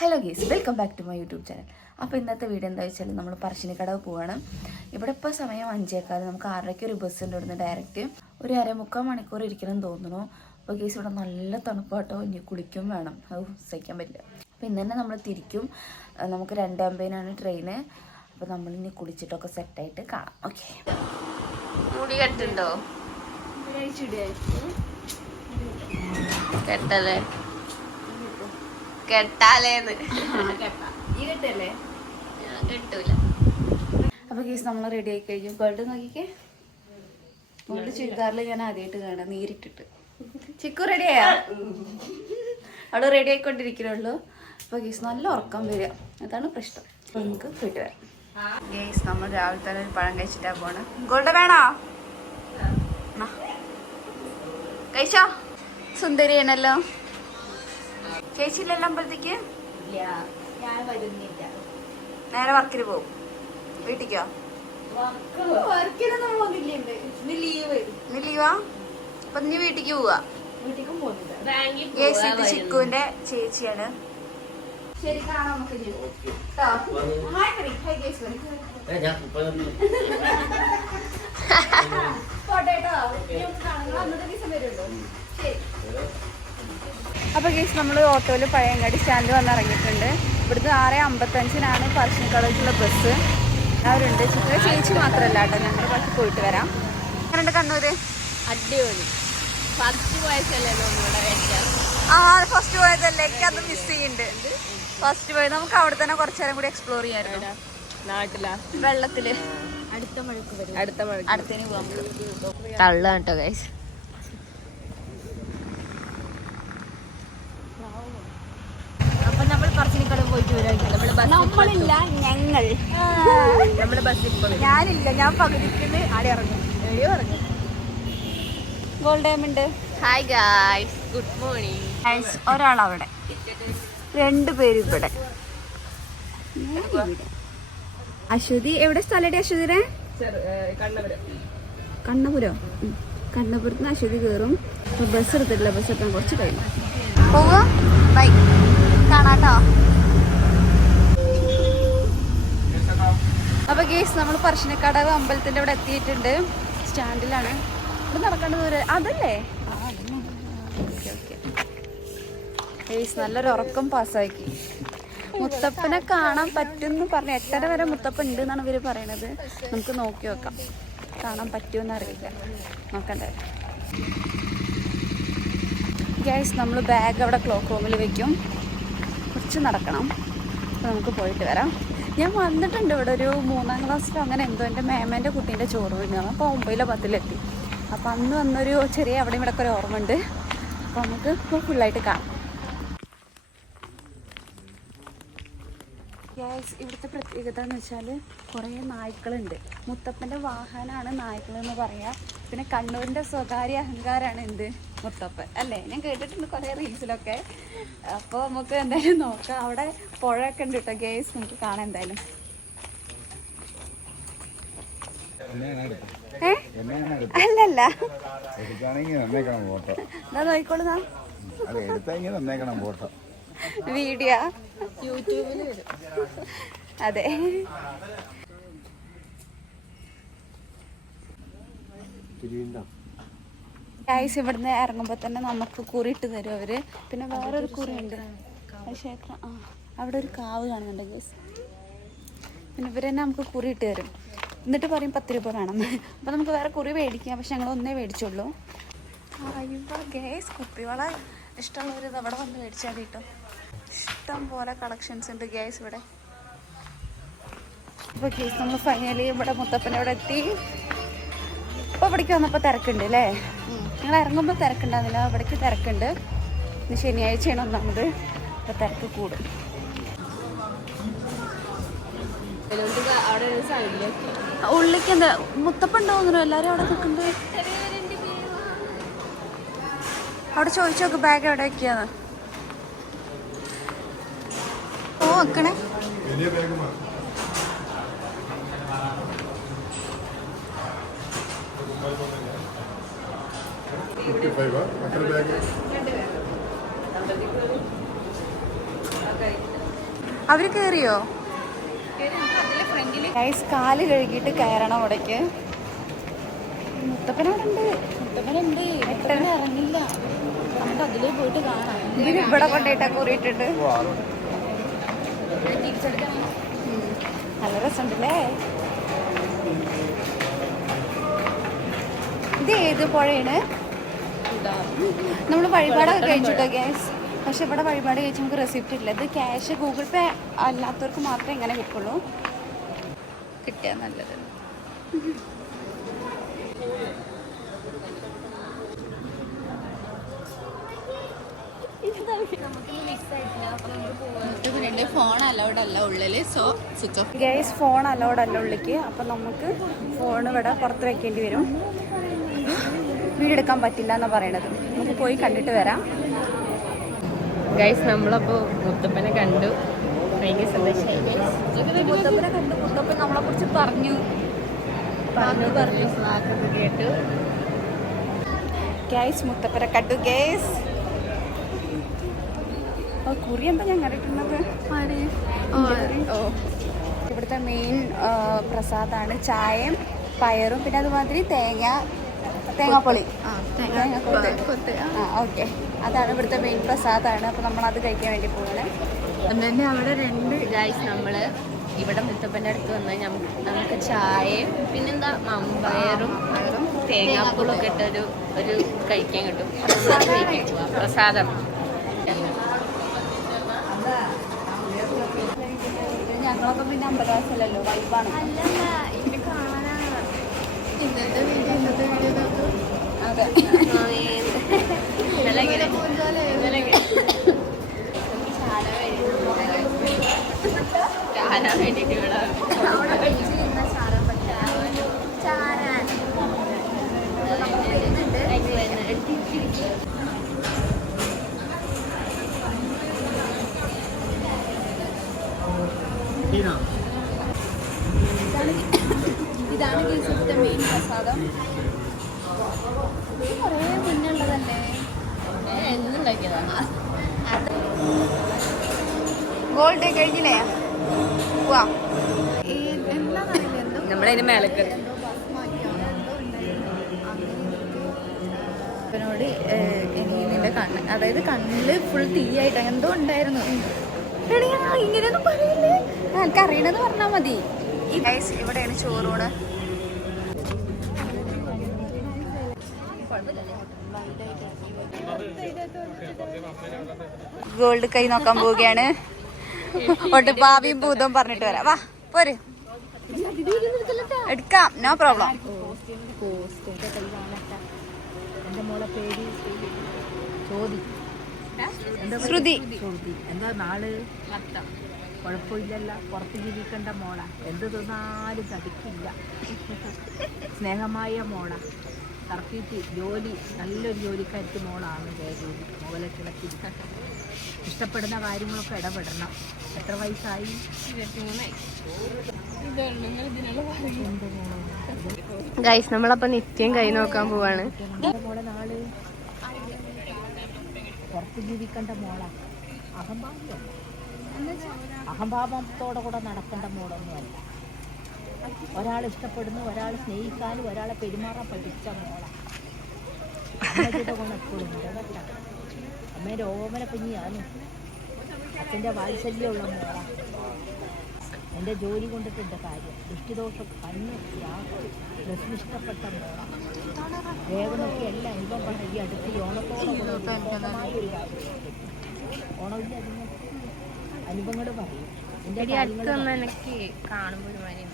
Hello guys, welcome back to my YouTube channel. അപ്പോൾ ഇന്നത്തെ video എന്താ വെച്ചാൽ നമ്മൾ പറശ്ശിനിക്കടവ് പോവാണ്. ഇവിടെ ഇപ്പോൾ സമയം 5:15. നമുക്ക് 6:30 ഒരു ബസ് ഉണ്ട് ഇവിടുന്ന് ഡയറക്റ്റ്. ഒരു 3/4 മണിക്കൂർ ഇരിക്കണം തോന്നുന്നു. അപ്പോൾ ഗീസ് ഇവിടെ നല്ല തണുപ്പാട്ടോ, ഇനി കുളിക്കും വേണം, അത് സഹിക്കാൻ പറ്റില്ല. അപ്പോൾ ഇന്ന് തന്നെ നമ്മൾ തിരിക്കും. നമുക്ക് 2:50 ട്രെയിന്. അപ്പോൾ നമ്മളിനി കുളിച്ചിട്ടൊക്കെ സെറ്റായിട്ട് കാണാം. ഓക്കെ, മുടി കെട്ടുണ്ടോ? കെട്ടല്ലേ കെട്ടാലേന്ന് കിട്ടൂല. അപ്പൊ കേസ് നമ്മൾ റെഡി ആയി കഴിഞ്ഞു. ഗോൾഡ് നോക്കിക്കേ, ഗോൾഡ് ചുരിദാറിൽ ഞാൻ ആദ്യമായിട്ട് കാണാം നീരിട്ടിട്ട്. ചിക്കു റെഡിയായാ? അവിടെ റെഡി ആയിക്കൊണ്ടിരിക്കണുള്ളൂ. അപ്പൊ ഗേസ് നല്ല ഉറക്കം വരിക, അതാണ് പ്രശ്നം. അപ്പൊ നമുക്ക് പോയിട്ട് വരാം. ഗേസ് നമ്മൾ രാവിലെ തന്നെ ഒരു പഴം കഴിച്ചിട്ടാ പോണ്. ഗോൾഡ് വേണോ? കഴിച്ചോ? സുന്ദരിയാണല്ലോ. ചേച്ചിയില്ലല്ലോ അമ്പലത്തേക്ക്? നേരെ വർക്കിന് പോവും. വീട്ടിക്കോ? ഇന്ന് ലീവാ? അപ്പൊ നീ വീട്ടിക്ക് പോവാ? യേസ്, ഇത് ചിക്കുവിന്റെ ചേച്ചിയാണ്. ശരി, കാണാം നമുക്ക്. അപ്പൊ ഗേസ് നമ്മൾ ഓട്ടോയിൽ പഴയങ്ങാടി സ്റ്റാൻഡിൽ വന്ന് ഇറങ്ങിയിട്ടുണ്ട്. ഇവിടുന്ന് 6:55 പറശ്ശിനിക്കടവിലേക്കുള്ള ബസ്. അവരുണ്ട്. ചിത്ര ചേച്ചി മാത്രമല്ല കേട്ടോ, ഞങ്ങൾ കുറച്ച് പോയിട്ട് വരാം. എങ്ങനെയുണ്ട് കണ്ണൂര്? അടിപൊളി. ഫസ്റ്റ് പോയതല്ലേ? ഫസ്റ്റ് പോയതല്ലേ, എനിക്ക് അത് മിസ് ചെയ്യുന്നുണ്ട്. ഫസ്റ്റ് പോയത് നമുക്ക് അവിടെ തന്നെ കുറച്ചു നേരം കൂടി എക്സ്പ്ലോർ ചെയ്യാറുണ്ട്. നാട്ടിലാ വെള്ളത്തില് അടുത്ത മഴക്ക് വരും. അടുത്തേന് പോവാം. തള്ളാണ് കേട്ടോ ഗൈസ്. അപ്പൊ നമ്മൾ പറശ്ശിനിക്കടവ് പോയിട്ട് വരാം. നമ്മളില്ല, ഞങ്ങൾ. നമ്മുടെ ബസ് ഞാനില്ല, ഞാൻ പകുതിക്ക് ആടെ ഇറങ്ങും. എവിടെയോ ഇറങ്ങും. ഗോൾഡ് ഡാമുണ്ട്. Hi guys, good morning. ഒരാളവിടെ, 2 പേര് ഇവിടെ. അശ്വതി എവിടെ സ്ഥലം? അശ്വതിരെ കണ്ണപുരം. കണ്ണപുരത്ത് നിന്ന് അശ്വതി കയറും. ബസ് എടുത്തിട്ടില്ല, ബസ് എത്താൻ കുറച്ച് കഴിഞ്ഞു. പോവാ, ബൈ, കാണാട്ടോ. അപ്പൊ ഗേസ് നമ്മൾ പറശ്ശിനിക്കടവ് അമ്പലത്തിന്റെ ഇവിടെ എത്തിയിട്ടുണ്ട്. സ്റ്റാൻഡിലാണ്. ഇവിടെ നടക്കേണ്ട ദൂരം അതല്ലേ? ഗേസ് നല്ലൊരു ഉറക്കം പാസ്സാക്കി. മുത്തപ്പനെ കാണാൻ പറ്റുമെന്ന് പറഞ്ഞു. 8:30 വരെ മുത്തപ്പൻ ഉണ്ട് എന്നാണ് ഇവര് പറയണത്. നമുക്ക് നോക്കി നോക്കാം, കാണാൻ പറ്റുമെന്ന് അറിയില്ല, നോക്കണ്ടേ. ഗൈസ് നമ്മൾ ബാഗ് അവിടെ ക്ലോക്ക് റൂമിൽ വെക്കും. കുറച്ച് നടക്കണം. അപ്പോൾ നമുക്ക് പോയിട്ട് വരാം. ഞാൻ വന്നിട്ടുണ്ട് ഇവിടെ ഒരു 3ാം ക്ലാസ്സിലോ അങ്ങനെ എന്തോ എൻ്റെ മേമേൻ്റെ കുട്ടീൻ്റെ ചോറ് വീണാണ്. അപ്പോൾ 9-ലോ 10-ലെത്തി. അപ്പോൾ അന്ന് വന്നൊരു ചെറിയ അവിടെ ഇവിടെ ഒക്കെ ഒരു ഓർമ്മ ഉണ്ട്. അപ്പോൾ നമുക്ക് ഇപ്പോൾ ഫുള്ളായിട്ട് കാണാം. ഗ്യാസ് ഇവിടുത്തെ പ്രത്യേകത എന്ന് വെച്ചാൽ കുറേ നായ്ക്കളുണ്ട്. മുത്തപ്പൻ്റെ വാഹനമാണ് നായ്ക്കൾ എന്ന് പറയാം. പിന്നെ കണ്ണൂരിൻ്റെ സ്വകാര്യ അഹങ്കാരമാണ് എന്ത്, മുത്തപ്പൻ അല്ലേ? ഞാൻ കേട്ടിട്ടുണ്ട് കുറേ റീൽസിലൊക്കെ. അപ്പോൾ നമുക്ക് എന്തായാലും നോക്കാം. അവിടെ പുഴയൊക്കെ ഉണ്ട് കേട്ടോ ഗ്യാസ്, നമുക്ക് കാണാം എന്തായാലും. അല്ലല്ല, എന്താ നോക്കിക്കോളുന്നാ വീഡിയോ യൂട്യൂബിൽ വരും. അതെ. ഗൈസ് ഇവിടുന്ന് ഇറങ്ങുമ്പോൾ തന്നെ നമുക്ക് കുറി ഇട്ട് തരും അവര്. പിന്നെ വേറൊരു കുറി ഉണ്ട്, ക്ഷേത്രം. അവിടെ ഒരു കാവ് കാണുന്നുണ്ട് ഗൈസ്. പിന്നെ ഇവർ തന്നെ നമുക്ക് കുറി ഇട്ട് തരും. എന്നിട്ട് പറയും 10 രൂപ വേണമെന്ന്. അപ്പോൾ നമുക്ക് വേറെ കുറി മേടിക്കാം, പക്ഷെ ഞങ്ങൾ ഒന്നേ മേടിച്ചുള്ളൂ. ഗൈസ് കുപ്പിവള ഇഷ്ടമുള്ളവർ ഇത് അവിടെ വന്ന് മേടിച്ചാൽ കിട്ടും. ഇഷ്ടം പോലെ കളക്ഷൻസ് ഉണ്ട് ഗ്യാസ് ഇവിടെ. അപ്പോൾ കേസ് നമ്മൾ ഫൈനലി ഇവിടെ മുത്തപ്പൻ്റെ അവിടെ എത്തി. ഇപ്പോൾ ഇവിടേക്ക് വന്നപ്പോൾ തിരക്കുണ്ട് അല്ലേ? ഞങ്ങൾ ഇറങ്ങുമ്പോൾ തിരക്കുണ്ടാകുന്നില്ല, ഇവിടേക്ക് തിരക്കുണ്ട്. ഇന്ന് ശനിയാഴ്ചയാണ് ഒന്നാമത്, അപ്പോൾ തിരക്ക് കൂടും. ഉള്ളിലേക്ക് എന്താ മുത്തപ്പൻ ഉണ്ടാവുന്നല്ലോ, എല്ലാവരും അവിടെ നിൽക്കുന്നുണ്ട്. അവിടെ ചോദിച്ചു നോക്ക് ബാഗ് എവിടെ വെക്കാന്ന്. ഓ വെക്കണേ. അവര് കേറിയോ? ഗൈസ് കാല് കഴുകിയിട്ട് കയറണം അവിടേക്ക്. മുത്തപ്പനുണ്ട്. മുത്തപ്പൻ ഇറങ്ങില്ല. നമുക്ക് അതിലേ പോയിട്ട് കാണാം. ഇതിന് ഇവിടെ കൊണ്ടുപോയിട്ടാ കൂറിയിട്ടുണ്ട്. നല്ല രസമുണ്ടല്ലേ? ഇത് ഏത് പുഴയാണ്? നമ്മൾ വഴിപാടൊക്കെ കഴിച്ചിട്ടോ ഗ്യാസ്. പക്ഷെ ഇവിടെ വഴിപാട് കഴിച്ച് നമുക്ക് റെസിപ്റ്റ് ഇല്ല. ഇത് ക്യാഷ് ഗൂഗിൾ പേ അല്ലാത്തവർക്ക് മാത്രമേ ഇങ്ങനെ കിട്ടുള്ളൂ. കിട്ടിയാൽ നല്ലത്. ഫോൺ അലൗഡ് അല്ല ഉള്ളില്. So switch off. Guys phone allowed അല്ല ഉള്ളിക്ക്. അപ്പം നമുക്ക് ഫോൺ ഇവിടെ പുറത്ത് വെക്കേണ്ടി വരും. വീടെടുക്കാൻ പറ്റില്ല എന്നാണ് പറയണത്. നമുക്ക് പോയി കണ്ടിട്ട് വരാം. ഗൈസ് നമ്മളപ്പോ മുത്തപ്പനെ കണ്ടു. ഭയങ്കര സന്തോഷമായി. മുത്തപ്പനെ കണ്ടു. മുത്തപ്പൻ നമ്മളെ കുറിച്ച് പറഞ്ഞു കേട്ടു. ഗൈസ് മുത്തപ്പനെ കണ്ടു ഗൈസ്. കുറി എന്താ ഞാൻ കണ്ടിട്ടുള്ളത്? ഇവിടുത്തെ മെയിൻ പ്രസാദാണ് ചായയും പയറും പിന്നെ അതുമാതിരി തേങ്ങാപ്പൊളി. ഓക്കെ, അതാണ് ഇവിടുത്തെ മെയിൻ പ്രസാദാണ്. അപ്പോൾ നമ്മളത് കഴിക്കാൻ വേണ്ടി പോകണേ. തന്നെ അവിടെ 2 ഗൈസ് നമ്മള് ഇവിടെ മുത്തപ്പൻ്റെ അടുത്ത് വന്നാൽ നമുക്ക് ചായയും പിന്നെന്താ മമ്പയറും തേങ്ങാപ്പൂളും ഒക്കെ ഇട്ടൊരു കഴിക്കാൻ കിട്ടും. പ്രസാദം. ഞങ്ങളൊക്കെ പിന്നെ അമ്പലവാസല്ലോ വൈബാണ്. അതെ ചാരാൻ വേണ്ടിയിട്ട് ഇവിടെ ഇതാണ് കേസിന്റെ മെയിൻ പ്രസാദം. കുറേ മുന്നുള്ളതല്ലേ? എന്തുണ്ടാക്കിയതാണ്? ഗോൾഡ് കഴിഞ്ഞില്ലേ? പോവാ. നമ്മളതിന് മേലക്ക് ോട് നിന്റെ കണ്ണ്, അതായത് കണ്ണില് ഫുൾ തീയായിട്ട് എന്തോ ഉണ്ടായിരുന്നു. ഇങ്ങനെയൊന്നും പറയില്ലേ? എനിക്ക് അറിയണെന്ന് പറഞ്ഞാൽ മതി. ഇവിടെയാണ് ചോറൂണ്. ഗോൾഡ് കൈ നോക്കാൻ പോവുകയാണ്. ഒട്ട് ഭാവിയും ഭൂതവും പറഞ്ഞിട്ട് വരാം. വാ പോര്, എടുക്കാം, നോ പ്രോബ്ലം. ശ്രുതി എന്താ നാള് കുഴപ്പമില്ലല്ല. പുറത്ത് ജീവിക്കേണ്ട മോള. എന്ത് തിന്നാലും തടിക്കില്ല. സ്നേഹമായ മോള. തർക്കിച്ച് ജോലി, നല്ലൊരു ജോലിക്കാർക്ക് മോളാണ്. ജോലി മുകളെ കിടക്കി ഇഷ്ടപ്പെടുന്ന കാര്യങ്ങളൊക്കെ ഇടപെടണം. എത്ര വയസ്സായി? 23. ഗൈസ് നമ്മളപ്പോ നിത്യം കൈ നോക്കാൻ പോവാണ്. മോളെ നാള് പുറത്ത് ജീവിക്കേണ്ട മോള. അഹംഭാവത്തോടെ കൂടെ നടക്കേണ്ട മോളൊന്നുമല്ല. ഒരാൾ ഇഷ്ടപ്പെടുന്നു, ഒരാൾ സ്നേഹിക്കാനും ഒരാളെ പെരുമാറാൻ പഠിച്ച മോള. അമ്മയുടെ കൊണ്ട് എപ്പോഴും ഉണ്ട് കേട്ടോ. അമ്മേൻ്റെ ഓമന കുഞ്ഞിയാണ്. അച്ഛൻ്റെ വാത്സല്യമുള്ള മോള. എൻ്റെ ജോലി കൊണ്ടിട്ടുണ്ട് കാര്യം. ദൃഷ്ടിദോഷം കണ്ണ് ഡ്രസ്സിന് ഇഷ്ടപ്പെട്ട മോള. വേഗമൊക്കെ എല്ലാം അനുഭവം പറഞ്ഞ ഈ അടുത്ത് ഈ ഓണത്തോടെ ഒരു കാര്യം. ഓണമില്ല അതിന് അനുഭവങ്ങൾ പറയും.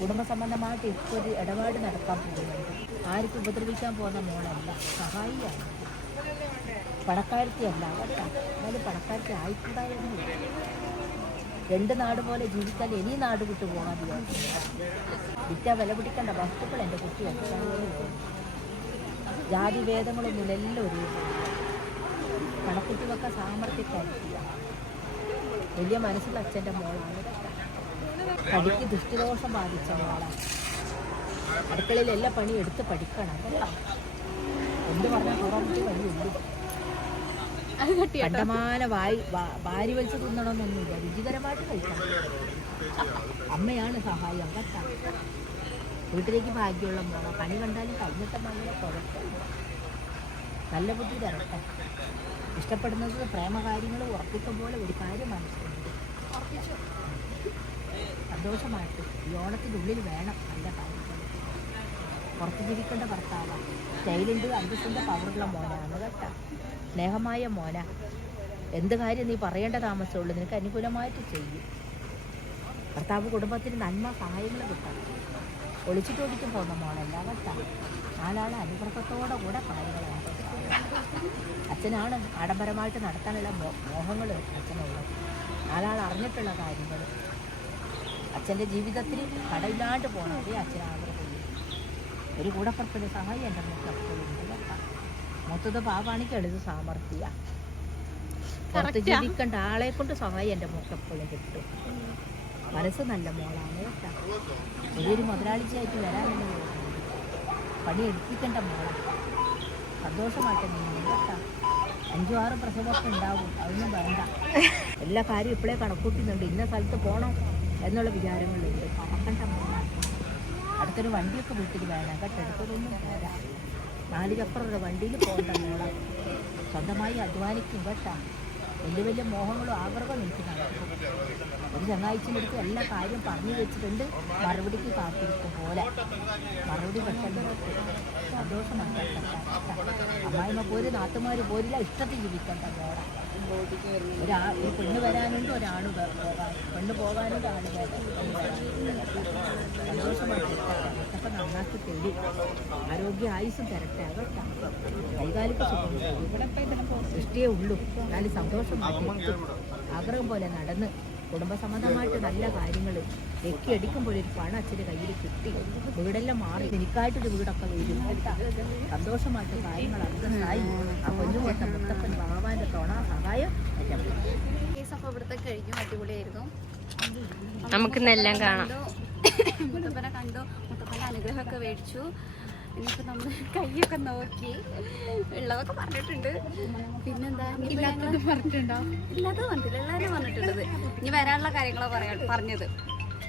കുടുംബ സംബന്ധമായിട്ട് ഇപ്പോൾ ഒരു ഇടപാട് നടക്കാൻ പോകുന്നുണ്ട്. ആർക്കും ഉപദ്രവിക്കാൻ പോകുന്ന മോളല്ല, സഹായിയാണ്. പണക്കാരത്തിയല്ല കേട്ടോ. എന്നാലും പണക്കാരത്തി ആയിട്ടുണ്ടായിരുന്നു. 2 നാട് പോലെ ജീവിക്കാൻ ഇനി നാട് വിട്ടു പോകാൻ വിറ്റാ വില പിടിക്കേണ്ട വസ്തുക്കൾ എൻ്റെ കുട്ടി വെച്ചാൽ ജാതിഭേദങ്ങളൊന്നുമില്ല, എല്ലാം ഒരു കണക്കുട്ടികളൊക്കെ സാമർത്ഥ്യക്കാരിക്കുക. വലിയ മനസ്സിൽ അച്ഛൻ്റെ മോളാണ്. കടിക്ക് ദൃഷ്ടിദോഷം ബാധിച്ച മോളാണ്. അടുക്കളയിൽ എല്ലാ പണിയും എടുത്ത് പഠിക്കണം കേട്ടോ. എന്ത് പറഞ്ഞാൽ പുറത്ത് വഴിയുള്ളൂ. കണ്ടമാന വാരി വലിച്ച് തിന്നണമെന്നൊന്നുമില്ല, രുചികരമായിട്ട് കഴിക്കണം. അമ്മയാണ് സഹായം കേട്ടോ. വീട്ടിലേക്ക് ഭാഗ്യമുള്ള മോളെ, പണി കണ്ടാലും കഴിഞ്ഞിട്ട് മകളെ കുഴപ്പമില്ല. നല്ല ബുദ്ധി തരട്ടെ. ഇഷ്ടപ്പെടുന്നത് പ്രേമകാര്യങ്ങൾ ഉറപ്പിക്കും പോലെ ഒരു കാര്യം മനസ്സിലുണ്ട്. സന്തോഷമായിട്ട് ഈ ഓണത്തിൻ്റെ ഉള്ളിൽ വേണം നല്ല കാര്യങ്ങൾ. പുറത്ത് ജീവിക്കേണ്ട ഭർത്താവാണ്, സ്റ്റൈലുണ്ട്, അന്തസ്സിൻ്റെ പവറുള്ള മോനാണ് കേട്ടോ. സ്നേഹമായ മോന, എന്ത് കാര്യം നീ പറയേണ്ട താമസമുള്ളൂ, നിനക്ക് അനുകൂലമായിട്ട് ചെയ്യും. ഭർത്താവ് കുടുംബത്തിന് നന്മ സഹായങ്ങൾ കിട്ടണം. ഒളിച്ചിട്ടോടിക്കും പോകുന്ന മോളല്ല കേട്ടോ. നാലാളെ അനുഗ്രഹത്തോടെ കൂടെ കാര്യങ്ങളാണ്. അച്ഛനാണ് ആഡംബരമായിട്ട് നടത്താനുള്ള മോഹങ്ങൾ അച്ഛനുള്ളത്. നാലാൾ അറിഞ്ഞിട്ടുള്ള കാര്യങ്ങൾ. അച്ഛൻ്റെ ജീവിതത്തിൽ കടയില്ലാണ്ട് പോകണവരെ അച്ഛൻ ആഗ്രഹം. ഒരു കൂടപ്പുറപ്പിൻ്റെ സഹായം എൻ്റെ മോൾക്ക് എപ്പോഴും ഉണ്ട് കേട്ടോ. മൊത്തത്തെ പാവാണിക്ക് എഴുതി സാമർഥ്യ. പുറത്ത് ജീവിക്കേണ്ട ആളെ കൊണ്ട് സഹായം എൻ്റെ മോൾക്ക് എപ്പോഴും കിട്ടും. മനസ്സ് നല്ല മോളാണ് കേട്ടോ. വലിയൊരു മുതലാളിച്ചായിട്ട് വരാനുള്ള പണി എടുപ്പിക്കേണ്ട മോളാണ്. സന്തോഷമായിട്ട് നീങ്ങും കേട്ടോ. 5-6 പ്രസവമൊക്കെ ഉണ്ടാവും, അതൊന്നും വേണ്ട. എല്ലാ കാര്യവും ഇപ്പോഴേ കണക്കൂട്ടുന്നുണ്ട്. ഇന്ന സ്ഥലത്ത് പോകണം എന്നുള്ള വിചാരങ്ങളുണ്ട്. പറക്കേണ്ട മോളാണ്. അടുത്തൊരു വണ്ടിയൊക്കെ വീട്ടിൽ വേണം കേട്ടോ. അടുത്തൊന്നും പോരാ. 4 ചക്രമുള്ള വണ്ടിയിൽ പോകേണ്ട മോളാണ്. സ്വന്തമായി അധ്വാനിക്കും കേട്ടോ. വലിയ വലിയ മോഹങ്ങളും ആഗ്രഹവും എനിക്ക് നടക്കും. ഒരു ചങ്ങാഴ്ചയിലെടുത്ത് എല്ലാ കാര്യം പറഞ്ഞു വെച്ചിട്ടുണ്ട്. മറുപടിക്ക് കാത്തിരിക്കും പോലെ മറുപടി പെട്ടെന്ന് സന്തോഷമാണ്. അമ്മായിമ്മ പോര്, നാത്തുമാർ പോരില്ല, ഇഷ്ടത്തിൽ ജീവിക്കേണ്ട മോള. ഒരു പെണ്ണ് വരാനുണ്ട്, ഒരാണ് പോകാൻ. പെണ്ണ് പോകാനുണ്ട്, ആണ് സന്തോഷമായിട്ട് ഇതൊക്കെ നന്നാക്കി തരും. ആരോഗ്യ ആയുസ്സും തരട്ടെ കേട്ടോ. കൈകാലിക സുഖം സൃഷ്ടിയേ ഉള്ളൂ. എന്നാലും സന്തോഷമായിട്ട് ആഗ്രഹം പോലെ നടന്ന് കുടുംബസംബന്ധമായിട്ട് നല്ല കാര്യങ്ങൾ വെക്കിയടിക്കുമ്പോൾ ഒരു പണം അച്ഛൻ്റെ കയ്യിൽ കിട്ടി. വീടെല്ലാം മാറി എനിക്കായിട്ടൊരു വീടൊക്കെ വരും കേട്ടോ. സന്തോഷമായിട്ട് കാര്യങ്ങൾ അന്തസ്സായി. ആ പൊന്നുപോട്ട മുത്തപ്പൻ ഭഗവാന്റെ തുണ സഹായം എല്ലാം. അപ്പോൾ ഇവിടുത്തെ കഴിഞ്ഞു, അടിപൊളിയായിരുന്നു. നമുക്കിന്നെല്ലാം കാണാം. മുത്തപ്പനെ കണ്ടു, മുത്തപ്പൻ്റെ അനുഗ്രഹമൊക്കെ മേടിച്ചു. ഇനിയിപ്പോൾ നമ്മൾ കൈയൊക്കെ നോക്കി ഉള്ളതൊക്കെ പറഞ്ഞിട്ടുണ്ട്. പിന്നെന്താ ഇല്ലാത്തത് പറഞ്ഞിട്ടുണ്ടോ? ഇല്ലാത്തത് പറഞ്ഞിട്ടില്ല, എല്ലാവരും പറഞ്ഞിട്ടുള്ളത്. ഇനി വരാനുള്ള കാര്യങ്ങളാണ് പറഞ്ഞത്.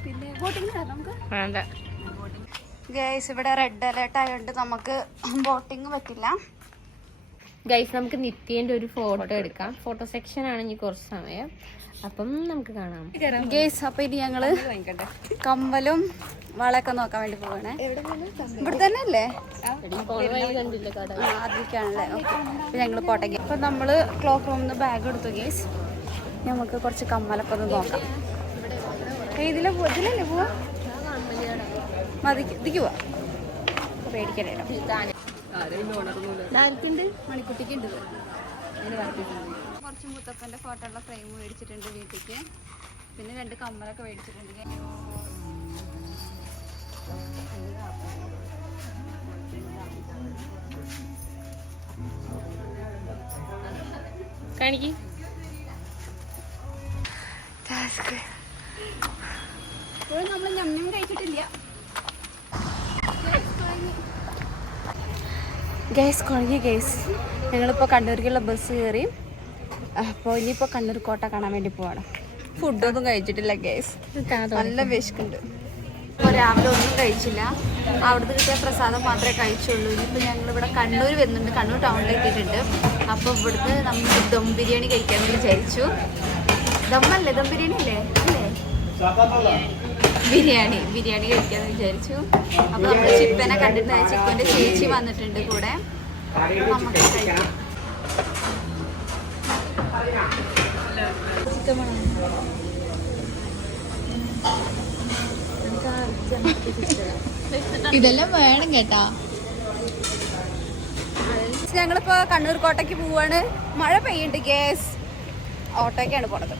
പിന്നെ ബോട്ടിങ് നമുക്ക് വേണ്ട. ഗൈസ് ഇവിടെ റെഡ് അലേർട്ട് ആയതുകൊണ്ട് നമുക്ക് ബോട്ടിങ് പറ്റില്ല. ഗൈസ് നമുക്ക് നിത്യേൻ്റെ ഒരു ഫോട്ടോ എടുക്കാം. ഫോട്ടോ സെക്ഷൻ ആണ് ഇനി കുറച്ച് സമയം, അപ്പം നമുക്ക് കാണാം ഗൈസ്. അപ്പം ഇനി ഞങ്ങള് കമ്മലും വളയൊക്കെ നോക്കാൻ വേണ്ടി പോവാണ്. ഇവിടെ തന്നെ അല്ലേ? അതിലേക്കാണല്ലേ? അപ്പം ഞങ്ങൾ പോട്ടെ. അപ്പം നമ്മൾ ക്ലോക്ക് റൂമിൽ നിന്ന് ബാഗ് എടുത്തു ഗൈസ്. നമുക്ക് കുറച്ച് കമ്മലൊക്കെ ഒന്ന് നോക്കാം. ഇതിലല്ലേ പോവാ? മതി, ഇതിക്ക് പോവാ. പേടിക്കണേ. മണിക്കുട്ടിക്കുണ്ട്. കുറച്ച് മുത്തപ്പൻ്റെ ഫോട്ടോ ഉള്ള ഫ്രെയിം മേടിച്ചിട്ടുണ്ട് വീട്ടിലേക്ക്. പിന്നെ 2 കമ്മലൊക്കെ മേടിച്ചിട്ടുണ്ട്. കാണിക്ക്. നമ്മൾ ഞമ്മയും കഴിച്ചിട്ടില്ല. ഗൈസ് കുഴങ്ങി ഗൈസ്. ഞങ്ങളിപ്പോൾ കണ്ണൂർക്കുള്ള ബസ് കയറി. അപ്പോൾ ഇനിയിപ്പോൾ കണ്ണൂർ കോട്ട കാണാൻ വേണ്ടി പോവാണ്. ഫുഡൊന്നും കഴിച്ചിട്ടില്ല ഗൈസ്, നല്ല വിശക്കുണ്ട്. ഇപ്പോൾ രാവിലെ ഒന്നും കഴിച്ചില്ല. അവിടുന്ന് കിട്ടിയ പ്രസാദം മാത്രമേ കഴിച്ചുള്ളൂ. ഇനിയിപ്പോൾ ഞങ്ങളിവിടെ കണ്ണൂർ വരുന്നുണ്ട്, കണ്ണൂർ ടൗണിൽ എത്തിയിട്ടുണ്ട്. അപ്പോൾ ഇവിടുന്ന് നമ്മൾ ദം ബിരിയാണി കഴിക്കാൻ വേണ്ടി വിചാരിച്ചു. ദമ്മല്ലേ? ദം ബിരിയാണി അല്ലേ? അല്ലേ? ബിരിയാണി കഴിക്കാന്ന് വിചാരിച്ചു. അപ്പൊ നമ്മള് ചിപ്പനെ കണ്ടിട്ട് ചിപ്പന്റെ ചേച്ചി വന്നിട്ടുണ്ട് കൂടെ. നമുക്ക് കഴിക്കാം. ഇതെല്ലാം വേണം കേട്ടാ. ഞങ്ങളിപ്പോ കണ്ണൂർ കോട്ടയ്ക്ക് പോവാണ്. മഴ പെയ്യുന്നുണ്ട് ഗേസ്. ഓട്ടോയ്ക്കാണ് പോണത്.